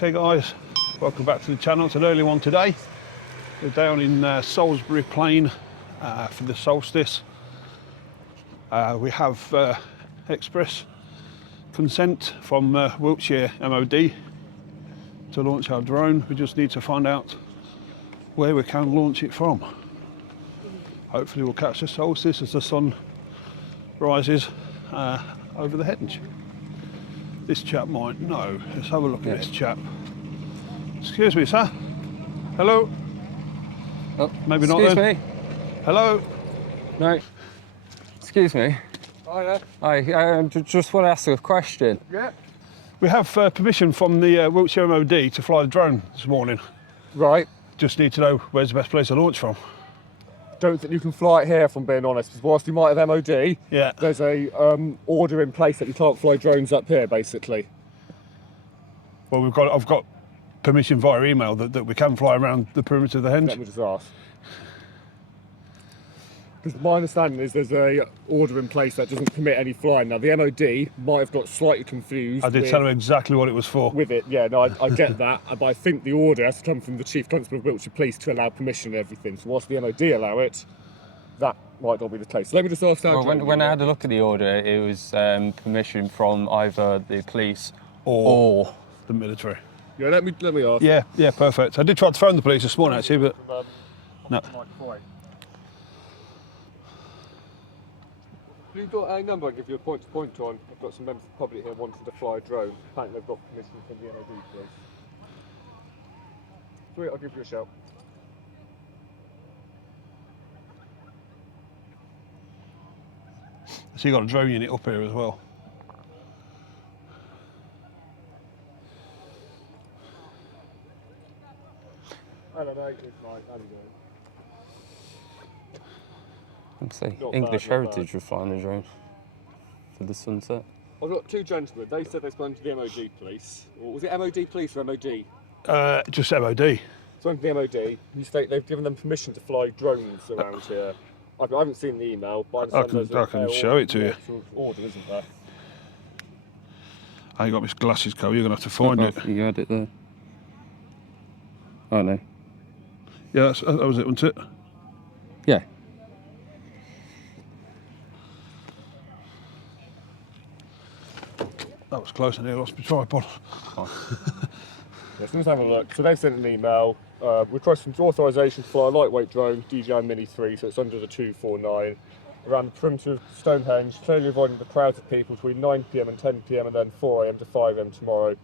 Okay guys, welcome back to the channel. It's an early one today. We're down in Salisbury Plain for the Solstice. We have express consent from Wiltshire M.O.D to launch our drone. We just need to find out where we can launch it from. Hopefully we'll catch the solstice as the sun rises over the hedge. This chap might know. Let's have a look at this chap. Excuse me, sir. Hello? Oh, maybe not then. Excuse me. Hello? No. Excuse me. Hiya. I just want to ask a question. Yeah. We have permission from the Wiltshire M.O.D to fly the drone this morning. Right. Just need to know where's the best place to launch from. Don't think you can fly it here, if I'm being honest, because whilst you might have MOD, Yeah. there's a order in place that you can't fly drones up here, basically. Well, I've got permission via email that we can fly around the perimeter of the henge. Let me just ask. Because my understanding is there's a order in place that doesn't permit any flying. Now, the MOD might have got slightly confused. I did tell them exactly what it was for. With it, yeah, no, I get that, but I think the order has to come from the Chief Constable of Wiltshire Police to allow permission and everything. So whilst the MOD allow it, that might not be the case. So let me just ask Well, when I had a look at the order, it was permission from either the police or the military. Yeah, let me ask. Yeah, perfect. I did try to phone the police this morning actually, but no. Have you got a number I give you a point-to-point on? I've got some members of the public here wanting to fly a drone. Apparently they've got permission from the MOD, please. Sweet, I'll give you a shout. So you got a drone unit up here as well. Hello mate, it's Mike, how are you doing? Let's see. Not English bad, not Heritage were flying the drone for the sunset. I've got two gentlemen. They said they spoke to the MOD police. Or was it MOD police or MOD? Just MOD. Spoke to the MOD. You state they've given them permission to fly drones around here. I haven't seen the email, but I can show it to you. Sort of order, isn't there? I ain't got my glasses, Cole. You're gonna have to find it. You had it there. Oh no. Yeah, that was it, wasn't it? Yeah. That was close, and I lost my tripod. Yes, let's have a look. So they've sent an email requesting authorisation to fly a lightweight drone, DJI Mini 3, so it's under the 249, around the perimeter of Stonehenge, clearly avoiding the crowds of people between 9 PM and 10 PM and then 4 AM to 5 AM tomorrow.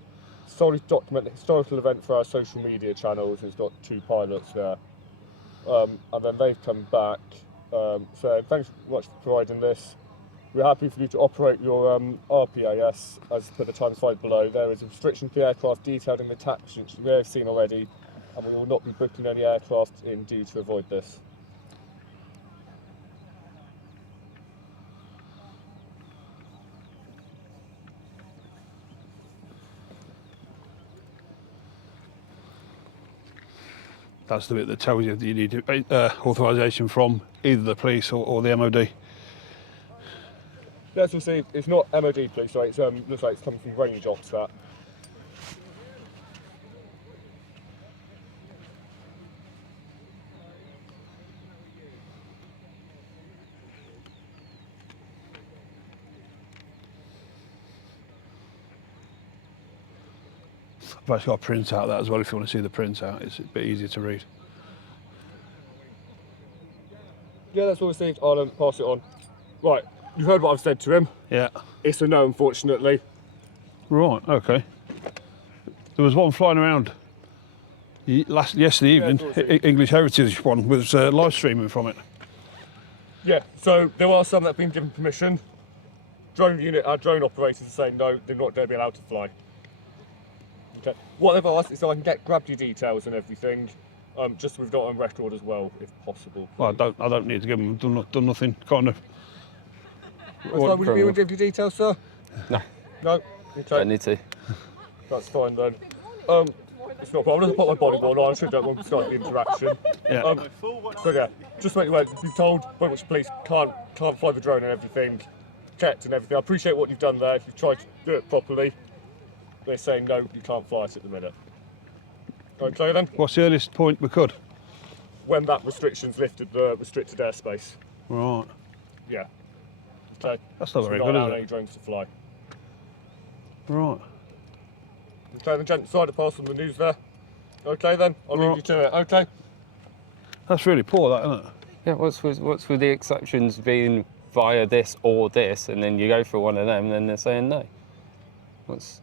Solely to document the historical event for our social media channels. It's got two pilots there. And then they've come back saying, thanks very much for providing this. We're happy for you to operate your RPAS as per the time slide below. There is a restriction for the aircraft detailed in the attachments you may have seen already, and we will not be booking any aircraft in due to avoid this. That's the bit that tells you that you need authorisation from either the police or the MOD. Let's all see, it's not MOD police, right? It's looks like it's coming from range ops, that. I've actually got a print out of that as well if you want to see the print out. It's a bit easier to read. Yeah, that's all received. I'll pass it on. Right, you heard what I've said to him. Yeah. It's a no, unfortunately. Right, okay. There was one flying around yesterday evening. English Heritage one was live streaming from it. Yeah, so there are some that have been given permission. Drone unit, our drone operators are saying no, they're not going to be allowed to fly. Okay. What they've asked is so I can grab your details and everything, just so we've got on record as well, if possible. Well, I don't need to give them. Done nothing. Kind of. Would you be able to give your details, sir? No. No. Okay. Don't need to. That's fine then. It's not a problem. I'm going to put my bodyboard on. I should don't want to start the interaction. Yeah. So yeah, just to make you aware, you've told Wiltshire Police can't fly the drone and everything, checked and everything. I appreciate what you've done there. You've tried to do it properly. They're saying no, you can't fly it at the minute. Okay then. What's the earliest point we could? When that restriction's lifted, the restricted airspace. Right. Yeah. Okay. That's not So very we're good, not is allowing it? any drones to fly. Right. Okay, the gent decided to pass on the news there. Okay then, I'll leave you to it. Okay. That's really poor, that, isn't it? Yeah, what's with the exceptions being via this or this, and then you go for one of them, and then they're saying no? What's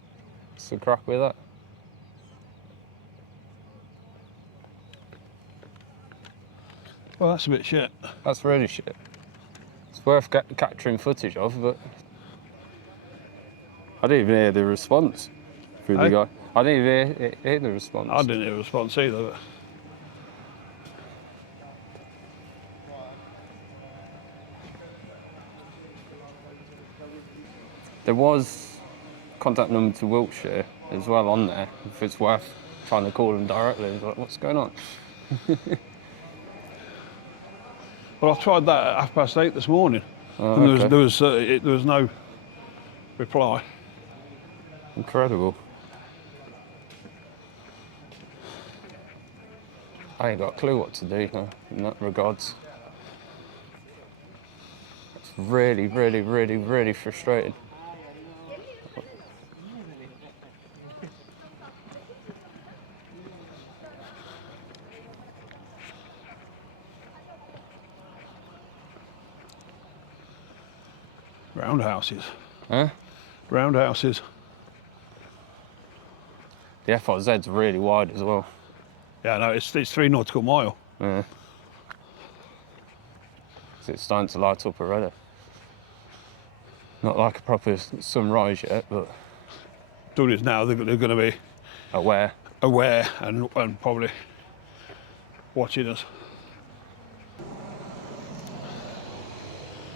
the crack with that? Well, that's a bit shit. That's really shit. It's worth capturing footage of, but I didn't even hear the response through the Hey? guy. I didn't even hear the response. I didn't hear a response either. But... There was contact number to Wiltshire as well on there, if it's worth trying to call them directly. It's like, what's going on? Well, I tried that at 8:30 this morning, Oh, and okay. there was no reply. Incredible. I ain't got a clue what to do in that regards. It's really, really, really, really frustrating. Roundhouses. Huh? Roundhouses. The FRZ's really wide as well. Yeah, no, it's 3 nautical mile. Yeah. So it's starting to light up already. Not like a proper sunrise yet, but Doing it now, they're going to be aware. aware and probably watching us.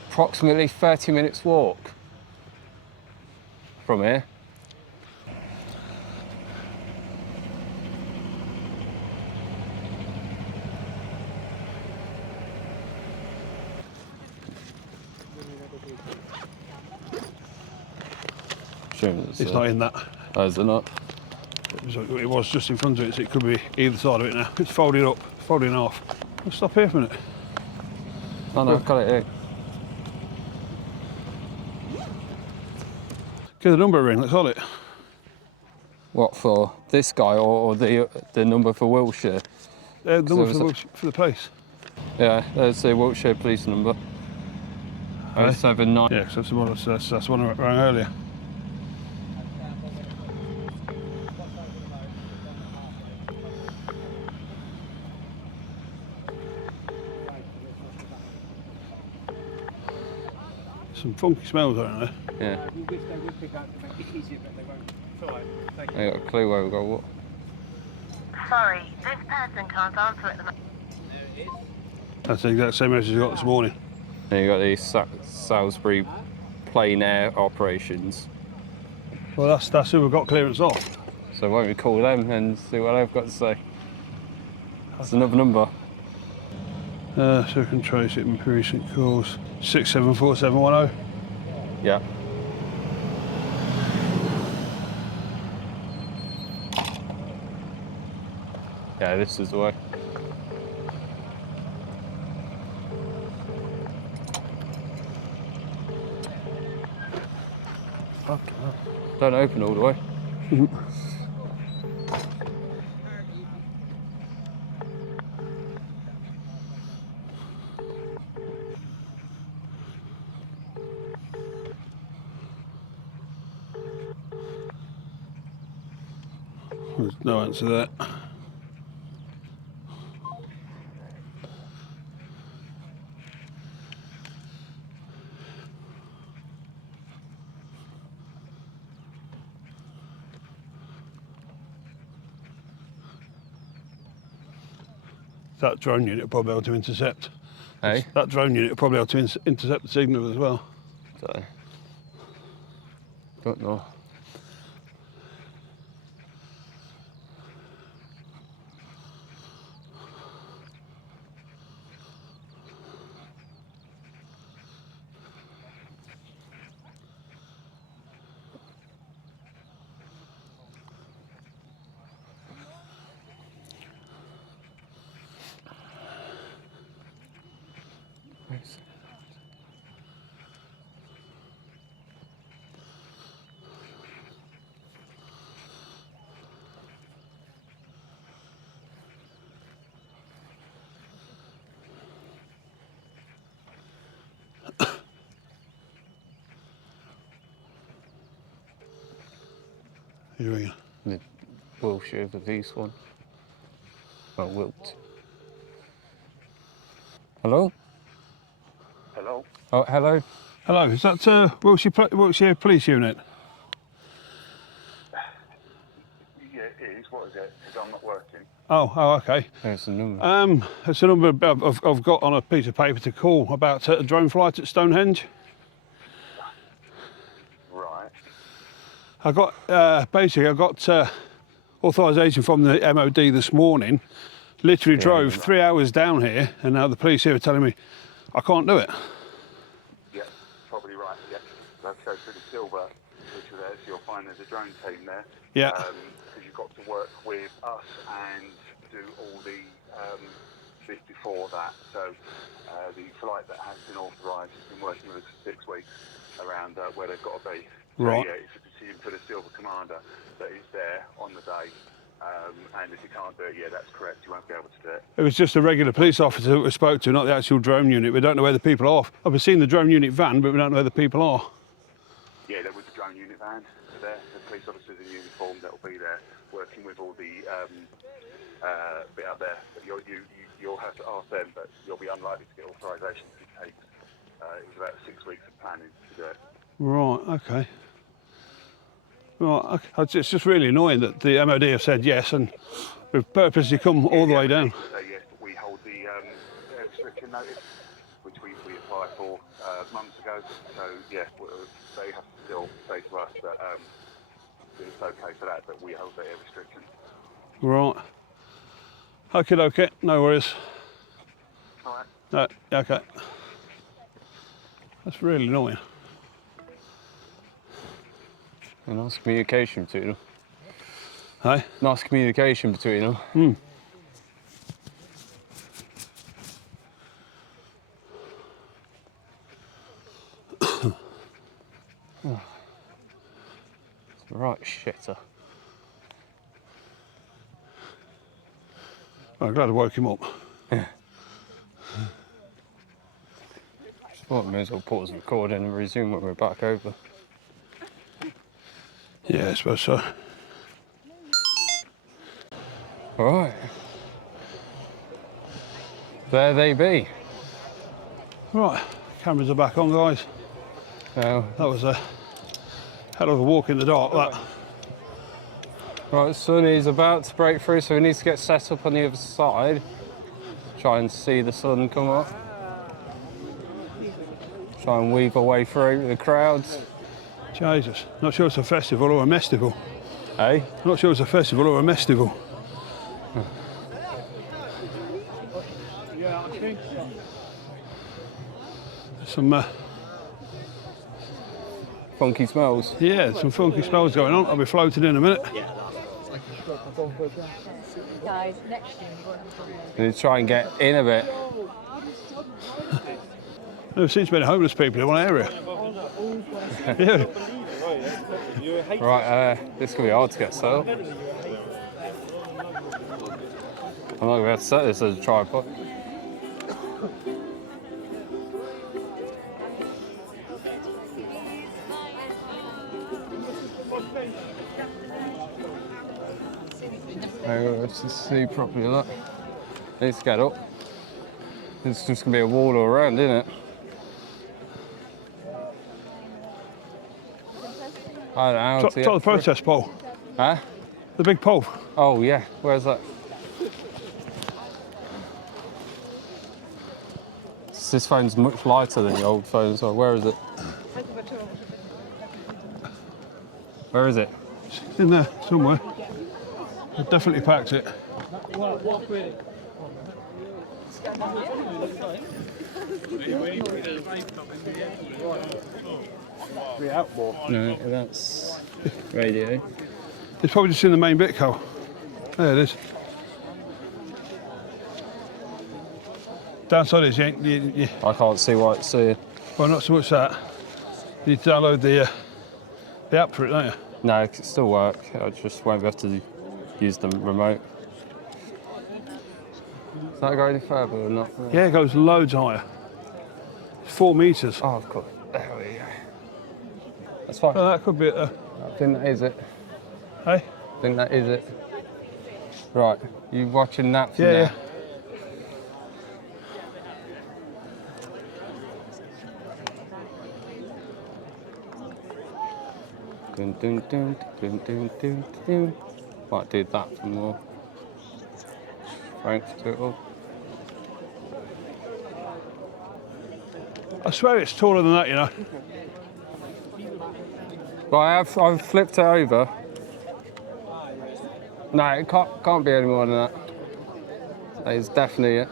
Approximately 30 minutes walk from here. It's not in that. Oh, is it not? It was just in front of it, so it could be either side of it now. It's folded up, folding off. Let's stop here for a minute. Oh no, I've got it here. Give the number a ring, let's hold it. What, for this guy or the number for Wiltshire? The number was for the place. Yeah, there's the Wiltshire Police number. Aye. 079. Yeah, 'cause that's the one I rang earlier. Some funky smells around there. Yeah. You wish they would pick up to make it easier, but they won't. It's all right. Thank you. I ain't got a clue where we got what. Sorry, this person can't answer at the moment. That's the exact same message I got this morning. Then you got these Salisbury plain air operations. Well, that's who we've got clearance off. So why don't we call them and see what they've got to say? That's another number. So we can trace it in recent calls. 674710. Yeah. Yeah, this is the way. Fucking hell. Don't open all the way. There's no answer to that. That drone unit will probably be able to intercept. Hey? That drone unit will probably be able to intercept the signal as well. So, don't know. You ringing? The Wiltshire Police one. Well, Wilt. Hello? Hello? Oh, hello. Hello, is that Wiltshire Police Unit? Yeah, it is. What is it? Because I'm not working. Oh, okay. There's the number. It's a number I've got on a piece of paper to call about a drone flight at Stonehenge. Right. I got basically I got authorisation from the M.O.D this morning. Literally drove 3 hours down here, and now the police here are telling me I can't do it. Yeah, probably right. Yeah. So I've go through the silver, which are there, so you'll find there's a drone team there. Yeah. Because you've got to work with us and do all the bits before that. So the flight that has been authorised has been working with us for 6 weeks around where they've got to be. So, Right. yeah, it's a decision for the silver commander that is there on the day. And if you can't do it, yeah, that's correct. You won't be able to do it. It was just a regular police officer that we spoke to, not the actual drone unit. We don't know where the people are. I've seen the drone unit van, but we don't know where the people are. Yeah, they're with the drone unit van. They're there. The police officers in uniform that will be there working with all the bit out there. But you'll have to ask them, but you'll be unlikely to get authorisation. It takes it was about 6 weeks of planning to do it. Right, okay. Right, okay. It's just really annoying that the MOD have said yes and we've purposely come all the way down. So yes, we hold the restriction notice, which we applied for months ago. So yeah, they have to still say to us that it's okay for that, but we hold the air restriction. Right. Okay, no worries. All right. No, okay. That's really annoying. A nice communication between them. Hey? Nice communication between them. Right shitter. I'm glad I woke him up. Well, may as well pause the recording and resume when we're back over. Yeah, I suppose so. Alright. There they be. Right, cameras are back on, guys. Now, That was a hell of a walk in the dark, that. right, sun is about to break through, so we need to get set up on the other side. Try and see the sun come up. Try and weave our way through the crowds. Jesus, not sure it's a festival or a mestival. Hey? Not sure it's a festival or a mestival. Yeah, I think so. Some, Funky smells. yeah, some funky smells going on. I'll be floating in a minute. Guys, next year We need to try and get in a bit. There seems to be homeless people in one area. Yeah. Right, this could be hard to get set up. I'm not going to be able to set this as a tripod. Let's just see properly that. Let's get up. It's just going to be a wall all around, isn't it? I don't know how to Top get of the through. protest pole. Huh? The big pole. Oh yeah, where's that? This phone's much lighter than the old phone, so where is it? Where is it? It's in there somewhere. I've definitely packed it. No, that's radio. It's probably just in the main bit, Cole. There it is. Downside is you I can't see what it's saying. well, not so much that. You need to download the app for it, don't you? No, it can still work. I just won't be able to use the remote. Does that go any further or not? Yeah, it goes loads higher. It's 4 metres. Oh, of course. There we go. That's fine. So that could be it. I think that is it. Hey? I think that is it. Right, you watching that from Yeah, there? yeah. Dun, dun, dun, dun, dun, dun, dun. Might do that for more strength to it all. I swear it's taller than that, you know. But I've flipped it over. No, it can't be any more than that. That is definitely it.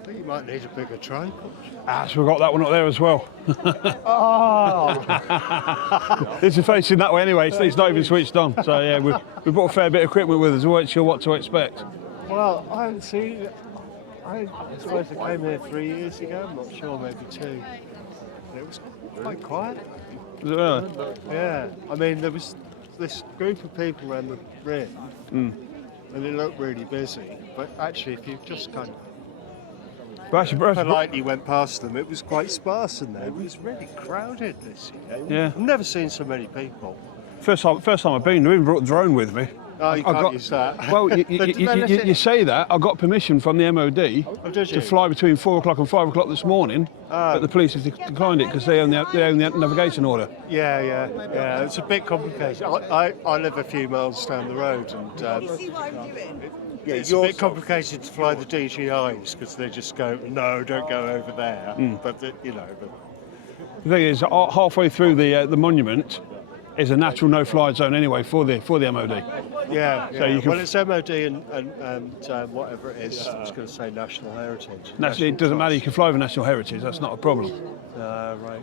I think you might need a bigger tripod. Ah, so we've got that one up there as well. Oh! This is facing that way anyway, so it's not even switched on. So yeah, we brought a fair bit of equipment with us. We weren't sure what to expect. Well, I haven't seen it. I suppose I came here 3 years ago, I'm not sure, maybe 2. And it was quite quiet. Was it really? Yeah, I mean, there was this group of people around the rim, and it looked really busy. But actually, if you just kind of But actually, politely went past them, it was quite sparse in there. It was really crowded this year. Yeah. I've never seen so many people. first time I've been, I even brought the drone with me. Oh, you can't use that. Well, you say that. I got permission from the M.O.D. Oh, did to you? fly between 4 o'clock and 5 o'clock this morning, but the police have declined it because they own the navigation order. Yeah. It's a bit complicated. I live a few miles down the road, and it's a bit complicated to fly the DGIs because they just go, no, don't go over there. But The thing is, halfway through the monument is a natural no-fly zone anyway for the M.O.D. yeah. So you can Well, it's MOD and whatever it is. I was going to say national heritage. Naturally, it doesn't matter. You can fly over national heritage. That's not a problem. Right.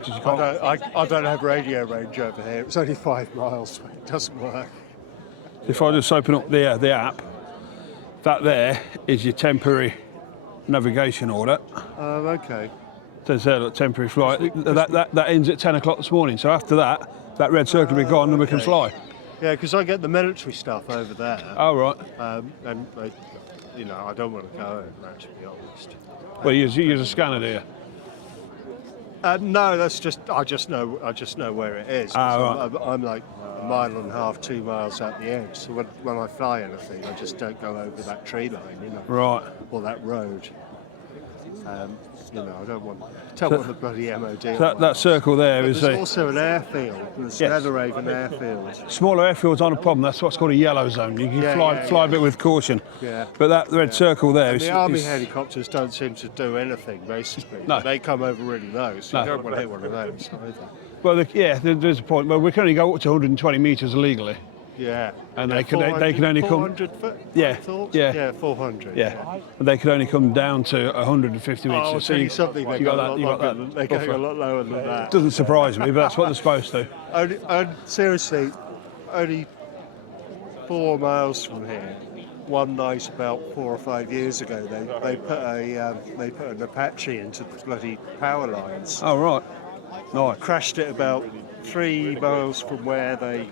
'Cause you can't- I don't have radio range over here. It's only 5 miles. So it doesn't work. If I just open up the app, that there is your temporary navigation order. Oh, okay. Says there, look, temporary flight. That ends at 10 o'clock this morning. So after that red circle will be gone and we can fly. Yeah, because I get the military stuff over there. Oh, right. And I don't want to go over there, to be honest. Well, you use a scanner, do you? No, that's just I just know where it is. Ah, I'm like a mile and a half, 2 miles out the edge. So when I fly anything, I just don't go over that tree line, Right. or that road. I don't want the bloody MOD. That circle there is There's a also an airfield. There's Yes. Netherhaven Airfield. smaller airfields aren't a problem. That's what's called a yellow zone. You can Yeah, fly a bit with caution. Yeah. But that red circle there And is the army is- helicopters don't seem to do anything, basically. No. They come over really low, so you No. don't want to hit one of those either. well, there's a point. Well, we can only go up to 120 metres illegally. Yeah. And Yeah, they can only come. 400 foot? Yeah, I thought? yeah. Yeah, 400. Yeah, and they can only come down to 150 metres. Oh, I'll tell you something, they you go got a that. lot You got longer that. than, they're going a buffer. lot lower than that. Doesn't surprise me, but that's what they're supposed to. Seriously, only 4 miles from here, one night about 4 or 5 years ago, they put an Apache into the bloody power lines. Oh, right. Nice. Crashed it about 3 miles from where they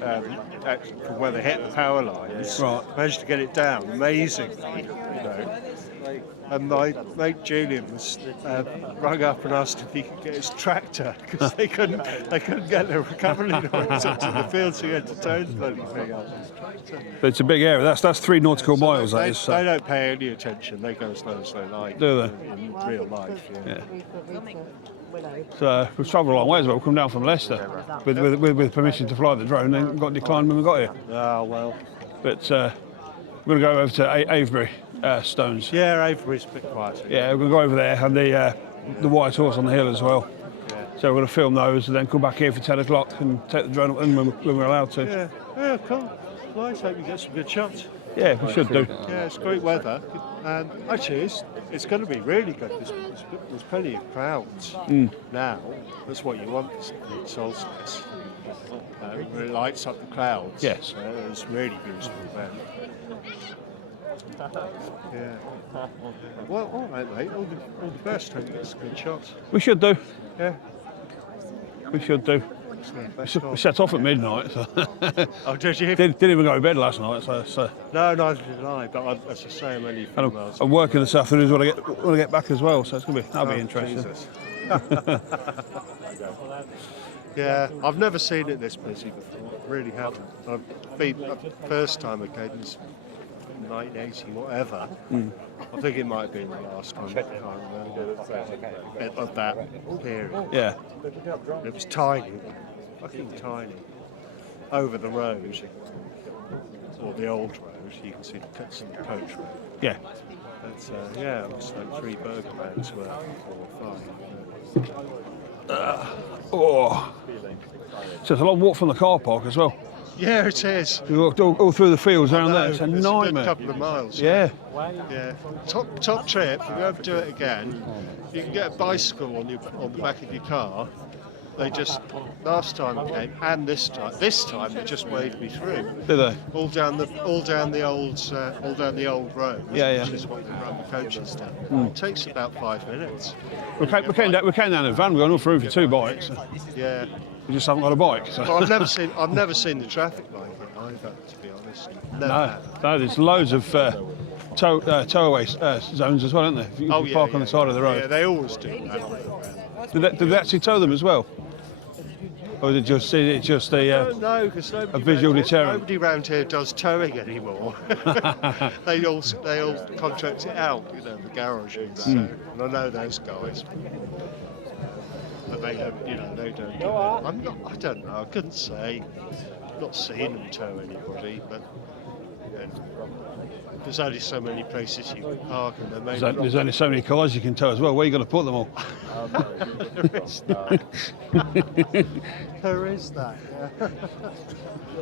hit the power lines. Right. Managed to get it down amazingly, And my mate Julian was rung up and asked if he could get his tractor because they couldn't get their recovery lines up to the field, so he had to tow the bloody thing up. But it's a big area. That's 3 nautical miles. That They, is. they So. don't pay any attention. They go slow, like Do they? in real life. Yeah. So we've travelled a long way as well. We've come down from Leicester with permission to fly the drone, and got declined when we got here. Oh well. But we're going to go over to Avebury Stones. Yeah, Avery's a bit quieter. Yeah, we're going to go over there and the White Horse on the hill as well. Yeah. So we're going to film those and then come back here for 10 o'clock and take the drone up in when we're allowed to. Yeah, cool. Nice, hope you get some good shots. Yeah, we should do. Yeah, it's great weather. And actually, it's going to be really good. There's plenty of crowds now. That's what you want at Solstice. It really lights up the clouds. Yes. It's really beautiful then. Yeah. Well, all right, mate. All the best. Hope you get some good shots. We should do. Yeah. We should do. We set off at midnight. So Oh, did you? didn't even go to bed last night. So No, neither did I. But as I say, I'm only a few miles. I'm working this afternoon when I get back as well. So it's that'll be interesting. Jesus. Yeah, I've never seen it this busy before. Really haven't. I've been the first time I came was 1980, whatever. I think it might have been the last time. I can't remember. Of that period. Yeah. It was tiny, fucking tiny. Over the road, or the old road, you can see the cuts in the coach road. Yeah. But yeah, it was like 3 burger vans worth, 4 or 5. Oh. So it's a long walk from the car park as well. Yeah, it is. We walked all through the fields around there. It's a It's a good nightmare. couple of miles. Yeah. Yeah. Top trip. If you ever do it again, you can get a bicycle on the back of your car. They just last time I came and this time they just waved me through. Did they? All down the old road. Yeah. Which is what they run the coaches down. It takes about 5 minutes. We came down in a van. We got enough room for 2 bikes. Yeah. We just haven't got a bike. So. But I've never seen the traffic like it either, to be honest. No, there's loads of towaway zones as well, aren't there? If you park on the side of the road. Yeah, they always do that. Did they actually tow them as well? Or is it just No, because a visual deterrent? Nobody around here does towing anymore. they all contract it out, the garages. So, and I know those guys. But they don't, they don't do it. I don't know, I couldn't say. I've not seen them tow anybody, but there's only so many places you can park and they're made There's only so many cars you can tow as well. Where are you going to put them all? There is that. There is that, yeah.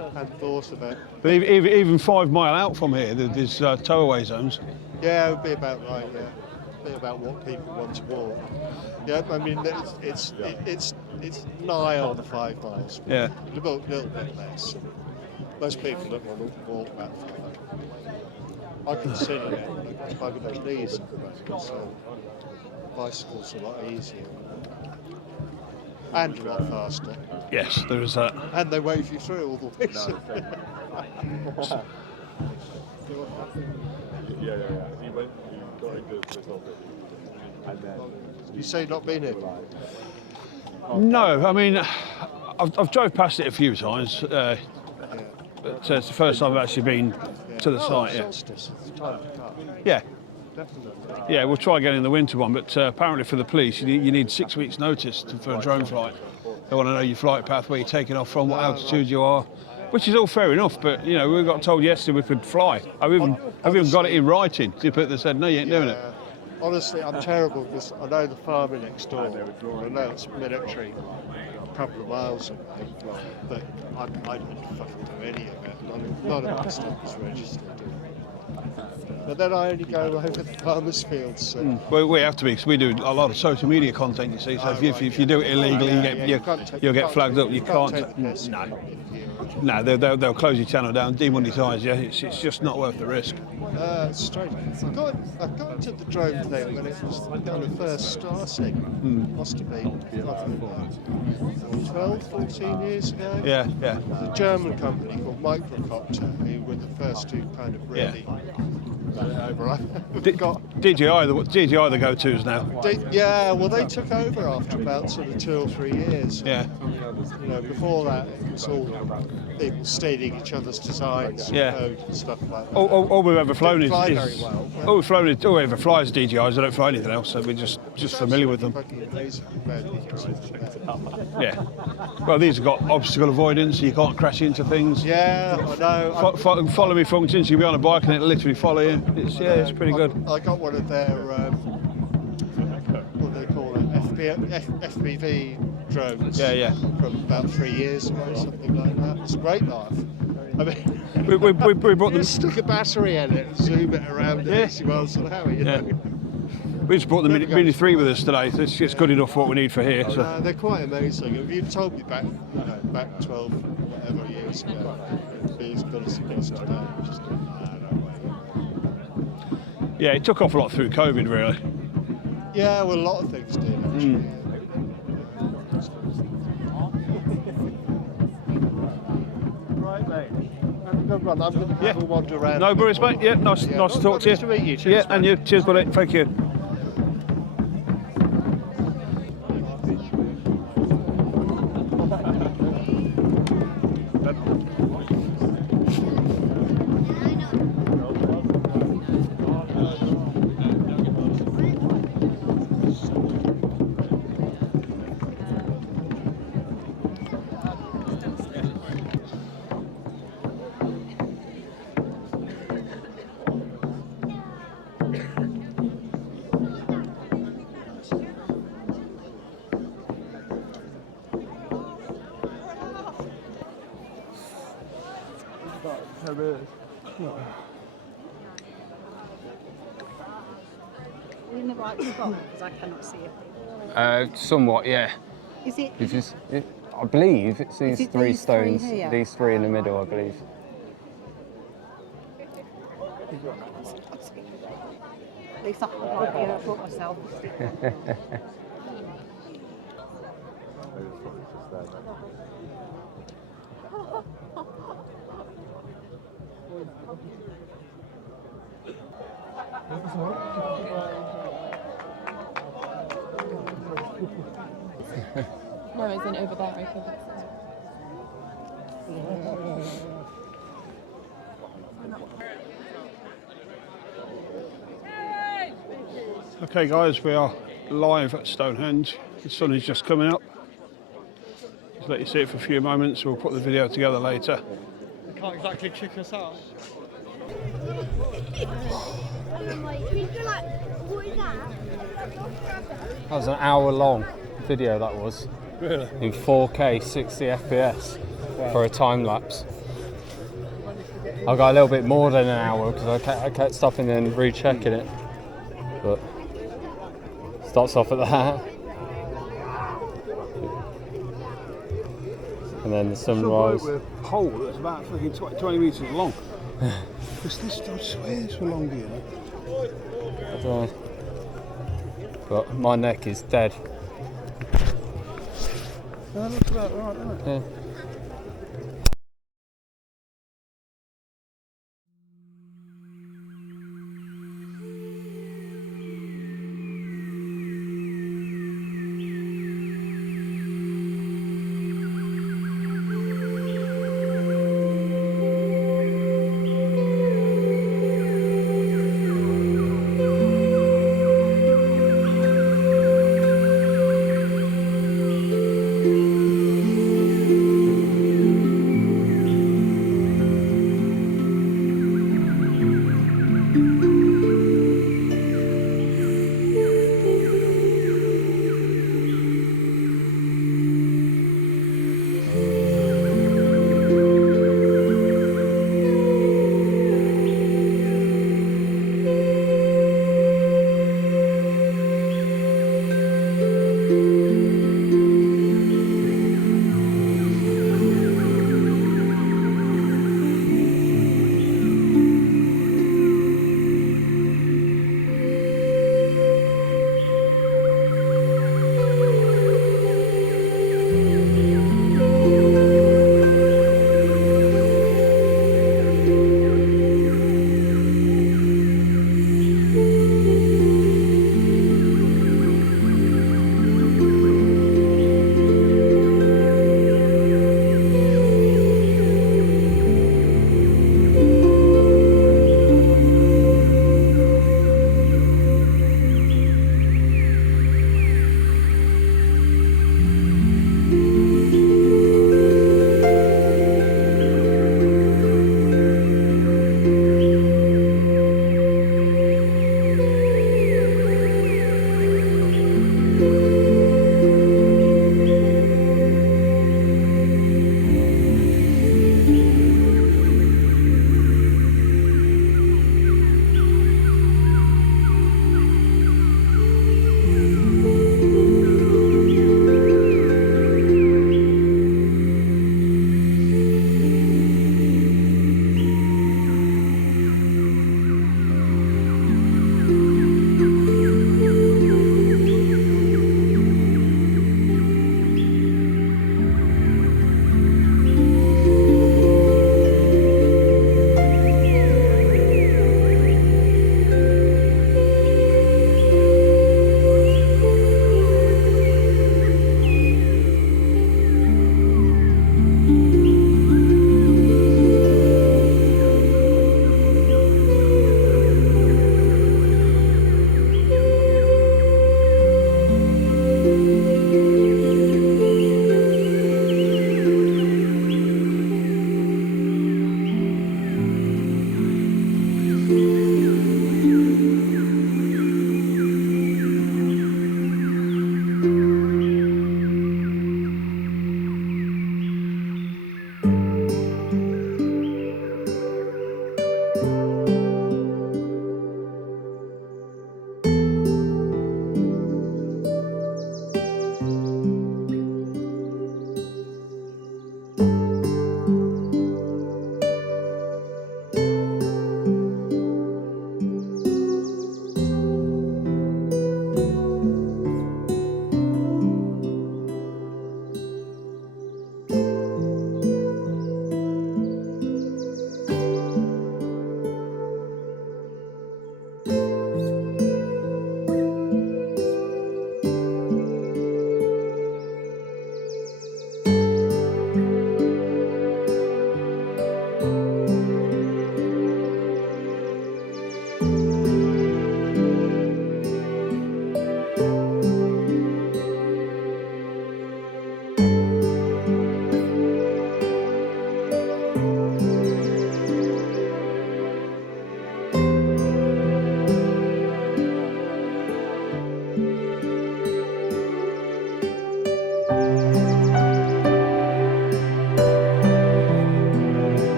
I hadn't thought of it. But even 5 mile out from here, there's towaway zones. Yeah, it would be about right, yeah. Be about what people want to walk. Yeah, I mean, it's nigh on the 5 miles. Yeah. A little bit less. Most people don't want to walk that far. I consider it like those knees, so bicycles are a lot easier. And a lot faster. Yes, there is that. And they wave you through all the way. You say not been here? No, I mean, I've drove past it a few times. But it's the first time I've actually been to the site. Yeah. Solstice, it's time to come. Yeah. Definitely. Yeah, we'll try again in the winter one, but apparently for the police, you need 6 weeks' notice for a drone flight. They want to know your flight path, where you're taking off from, what altitude you are, which is all fair enough. But we got told yesterday we could fly. I've even got it in writing. But they said no, you ain't doing it. Honestly, I'm terrible because I know the farmer next door. I know it's military, a couple of miles away, but I didn't fucking do any of it. None of my stuff was registered. But then I only go over the farmers' fields. So. Well, we have to be, because we do a lot of social media content, you see. So if you do it illegally, you'll get flagged up. You can't. No, they'll close your channel down, demonetise you. It's just not worth the risk. It's strange. I got into the drone thing when it was kind of first starting. Must have been 12, 14 years ago. Yeah. There's a German company called Microcopter who were the first to kind of really. DJI the go-tos now. Well, they took over after about sort of 2 or 3 years. Yeah. Before that, it was all people stealing each other's designs, code and stuff like that. All we've ever flown is very well. all we ever fly is DJIs. I don't fly anything else, so we're just familiar with them. Yeah. Well, these have got obstacle avoidance, so you can't crash into things. Yeah, I know. Follow me functions. You can be on a bike and it'll literally follow you. It's pretty good. I got one of their what do they call it, FPV drones. Yeah. From about 3 years ago, something like that. It's a great laugh. I mean, We brought them. just stick a battery in it and zoom it around at 80 miles an hour. You know? We just brought the Mini 3 with us today. So it's good enough for what we need for here. So. They're quite amazing. If you'd told me back 12 whatever years ago, it'd be as good as it is today. Just, no way. Yeah, it took off a lot through COVID, really. Yeah, well, a lot of things did actually. Right, mate. Have a good run. I'm going to have a wander around. No worries, mate. Yeah, nice to talk to you. Nice to meet you. Cheers, and you. Cheers, buddy. Thank you. We're in the right spot because I cannot see it. Somewhat, yeah. Is it? I believe it's these it three these stones. three here? These three in the middle, I believe. At least I can like here. I brought myself. No, isn't over there, I think. Okay, guys, we are live at Stonehenge. The sun is just coming up. Just let you see it for a few moments. We'll put the video together later. You can't exactly kick us out. That was an hour-long video. That was. Really? In 4K, 60 FPS for a time lapse. I got a little bit more than an hour because I kept stopping and rechecking it. But starts off at that, and then the sunrise. With a pole that's about fucking 20 metres long. Because this, I swear this for longer, you know. I don't know. But my neck is dead. That looks about right, doesn't it? Yeah.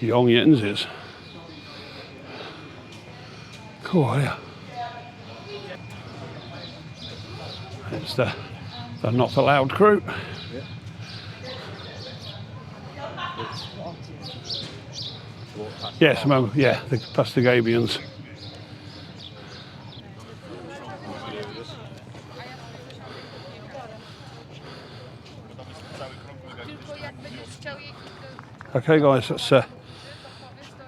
Young Yenses. Cool, yeah. It's the not allowed crew. Yes, yeah, the Pastagabians. Okay, guys,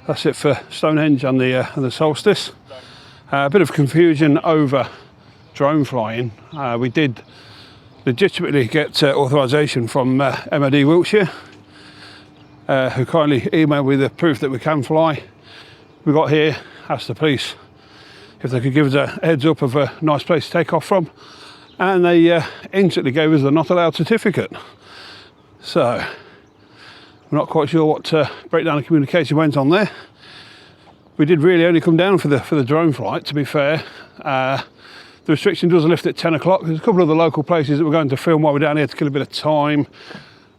that's it for Stonehenge and the Solstice. A bit of confusion over drone flying. We did legitimately get authorisation from M.O.D Wiltshire, who kindly emailed with the proof that we can fly. We got here, asked the police if they could give us a heads up of a nice place to take off from, and they instantly gave us the not allowed certificate. So we're not quite sure what breakdown of communication went on there. We did really only come down for the drone flight, to be fair. The restriction does lift at 10 o'clock. There's a couple of the local places that we're going to film while we're down here to kill a bit of time,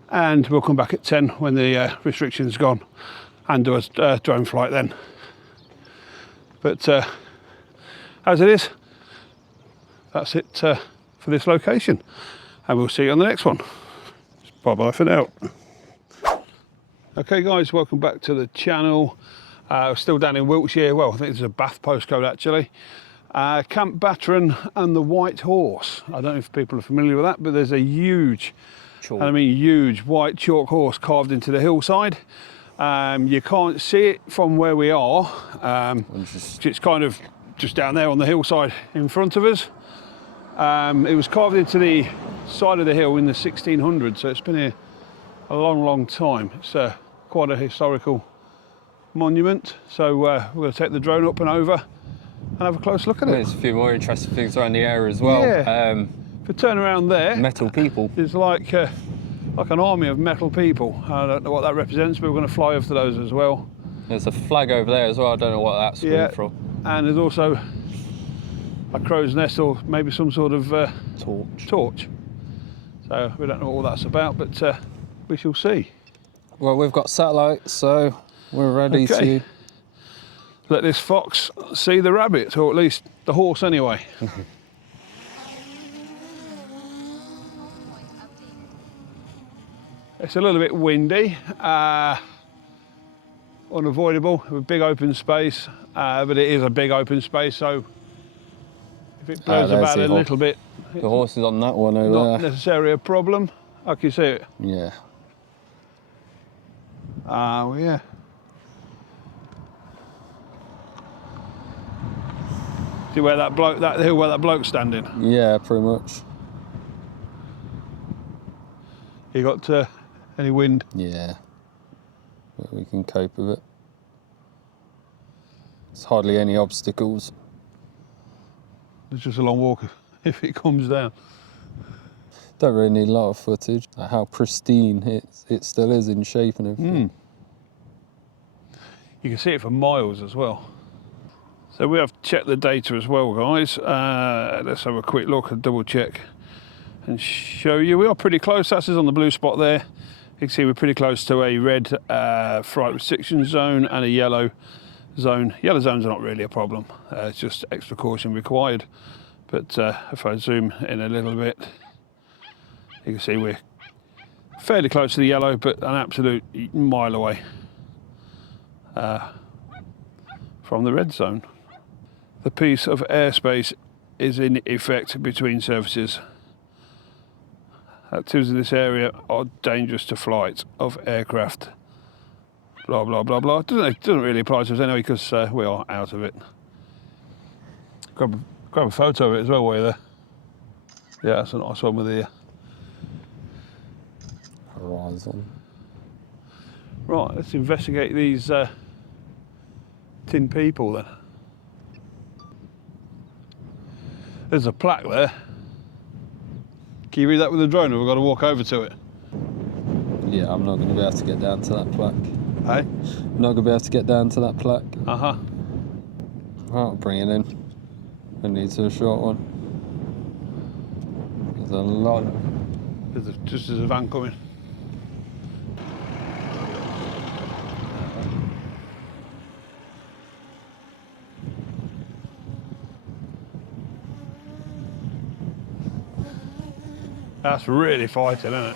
and we'll come back at 10 when the restriction's gone and do a drone flight then. But as it is, that's it for this location, and we'll see you on the next one. Bye bye for now. Okay guys, welcome back to the channel. Still down in Wiltshire. Well, I think there's a Bath postcode actually. Camp Bratton and the White Horse. I don't know if people are familiar with that, but there's a huge, and I mean huge, white chalk horse carved into the hillside. You can't see it from where we are. It's kind of just down there on the hillside in front of us. It was carved into the side of the hill in the 1600s, so it's been here a long time. It's quite a historical monument, so we're going to take the drone up and over and have a close look at it. There's a few more interesting things around the area as well. Yeah. If we turn around there, metal people. There's like an army of metal people. I don't know what that represents, but we're going to fly over to those as well. There's a flag over there as well. I don't know what that's from. And there's also a crow's nest or maybe some sort of torch. So we don't know what all that's about, but we shall see. Well, we've got satellites, so we're ready to let this fox see the rabbit, or at least the horse anyway. It's a little bit windy, unavoidable, a big open space, but it is a big open space, so if it blows about a little bit, the horse is on that one over there. Not necessarily a problem. I can see it. Yeah. Well, yeah. See where that hill where that bloke's standing? Yeah, pretty much. You got any wind? Yeah. But we can cope with it. There's hardly any obstacles. It's just a long walk if it comes down. Don't really need a lot of footage. How pristine it still is in shape and everything. You can see it for miles as well. So we have checked the data as well, guys. Let's have a quick look and double check and show you. We are pretty close. That's on the blue spot there. You can see we're pretty close to a red flight restriction zone and a yellow zone. Yellow zones are not really a problem. It's just extra caution required. But if I zoom in a little bit, you can see we're fairly close to the yellow, but an absolute mile away from the red zone. The piece of airspace is in effect between surfaces. Activities in this area are dangerous to flight of aircraft. Blah, blah, blah, blah. It doesn't really apply to us anyway, because we are out of it. Grab a photo of it as well while you're there. Yeah, that's a nice one with the horizon. Right, let's investigate these tin people then. There's a plaque there. Can you read that with the drone, or we've got to walk over to it? Yeah, I'm not going to be able to get down to that plaque. Hey? I'm not going to be able to get down to that plaque. Uh-huh. I'll bring it in. I need to a short one. There's a lot of... Just as a van coming. That's really fighting, isn't it?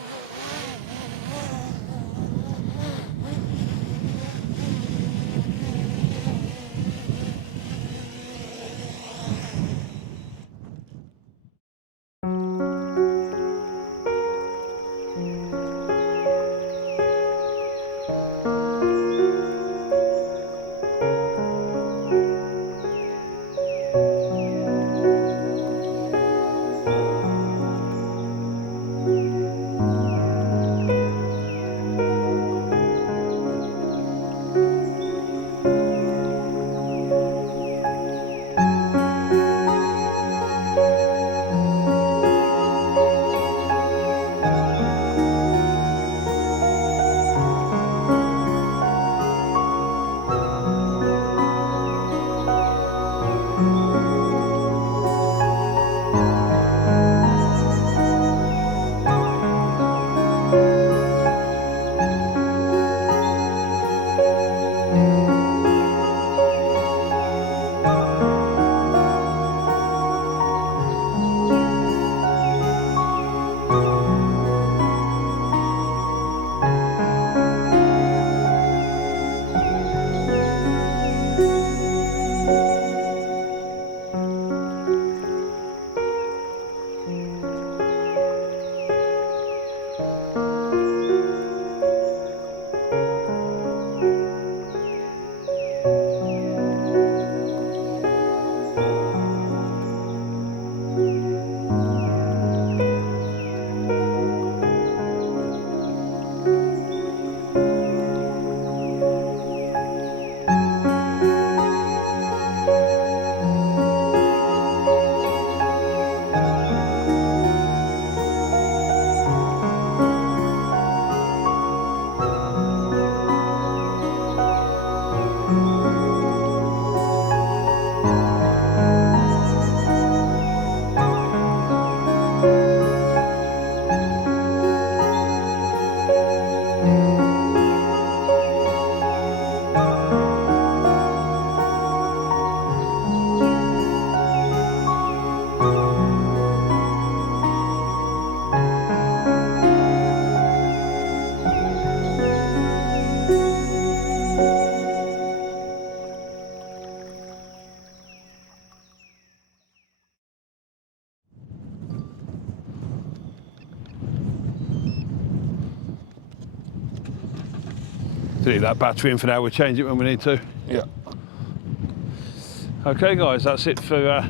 Leave that battery in for now, we'll change it when we need to. Yeah. Okay guys, that's it for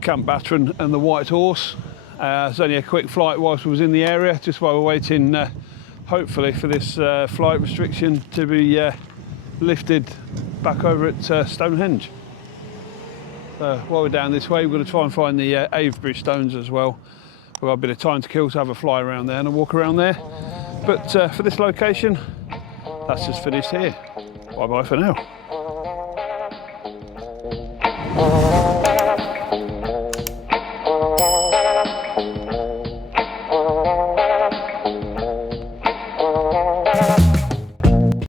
Camp Bratton and the White Horse. It's only a quick flight whilst we was in the area, just while we're waiting hopefully for this flight restriction to be lifted back over at Stonehenge. While we're down this way, we're going to try and find the Avebury stones as well. We've got a bit of time to kill to have a fly around there and a walk around there. But for this location, that's just finished here. Bye bye for now.